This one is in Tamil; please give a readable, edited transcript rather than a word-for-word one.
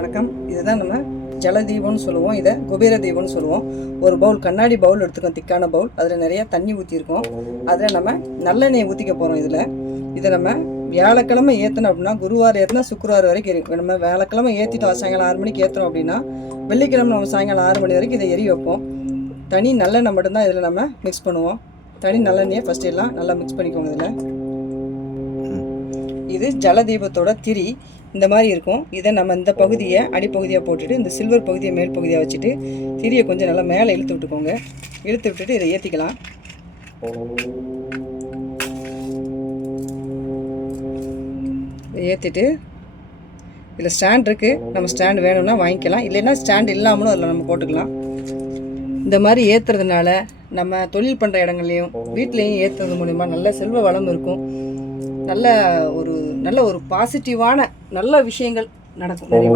வணக்கம். இதுதான் நம்ம ஜலதீபம்னு சொல்லுவோம். இதை குபேர தீபம்னு சொல்லுவோம். ஒரு பவுல் கண்ணாடி பவுல் எடுத்துக்கோம், திக்கான பவுல். அதில் நிறைய தண்ணி ஊற்றிருக்கோம். அதில் நம்ம நல்லெண்ணெய் ஊற்றிக்க போகிறோம். இதை நம்ம வியாழக்கிழமை ஏற்றணும் அப்படின்னா, குருவாரம் ஏற்றினா சுக்குரவாரம் வரைக்கும் எரியும். நம்ம வியாழக்கிழமை ஏற்றிட்டோம், சாயங்காலம் 6 மணிக்கு ஏற்றுறோம் அப்படின்னா, வெள்ளிக்கிழமை நம்ம சாயங்காலம் 6 மணி வரைக்கும் இதை எரி வைப்போம். தனி நல்லெண்ணெய் மட்டும்தான் இதில் நம்ம மிக்ஸ் பண்ணுவோம். தனி நல்லெண்ணெயை ஃபஸ்ட்டு எல்லாம் நல்லா மிக்ஸ் பண்ணிக்கோங்க. இது ஜலதீபத்தோட திரி இந்த மாதிரி இருக்கும். இதை நம்ம இந்த பகுதியை அடிப்பகுதியாக போட்டுட்டு இந்த சில்வர் பகுதியை மேல் பகுதியாக வச்சுட்டு திரியை கொஞ்சம் நல்லா மேலே இழுத்து விட்டுக்கோங்க. இழுத்து விட்டுட்டு இதை ஏற்றிக்கலாம். இதை ஏற்றிட்டு இதில் ஸ்டாண்ட் இருக்குது, நம்ம ஸ்டாண்ட் வேணும்னா வாங்கிக்கலாம், இல்லைன்னா ஸ்டாண்ட் இல்லாமலும் அதில் நம்ம போட்டுக்கலாம். இந்த மாதிரி ஏற்றுறதுனால நம்ம தொழில் பண்ணுற இடங்கள்லையும் வீட்லேயும் ஏற்றுறது மூலிமா நல்ல செல்வ வளம் இருக்கும். நல்ல ஒரு பாசிட்டிவான நல்ல விஷயங்கள் நடக்கும் நிறைய.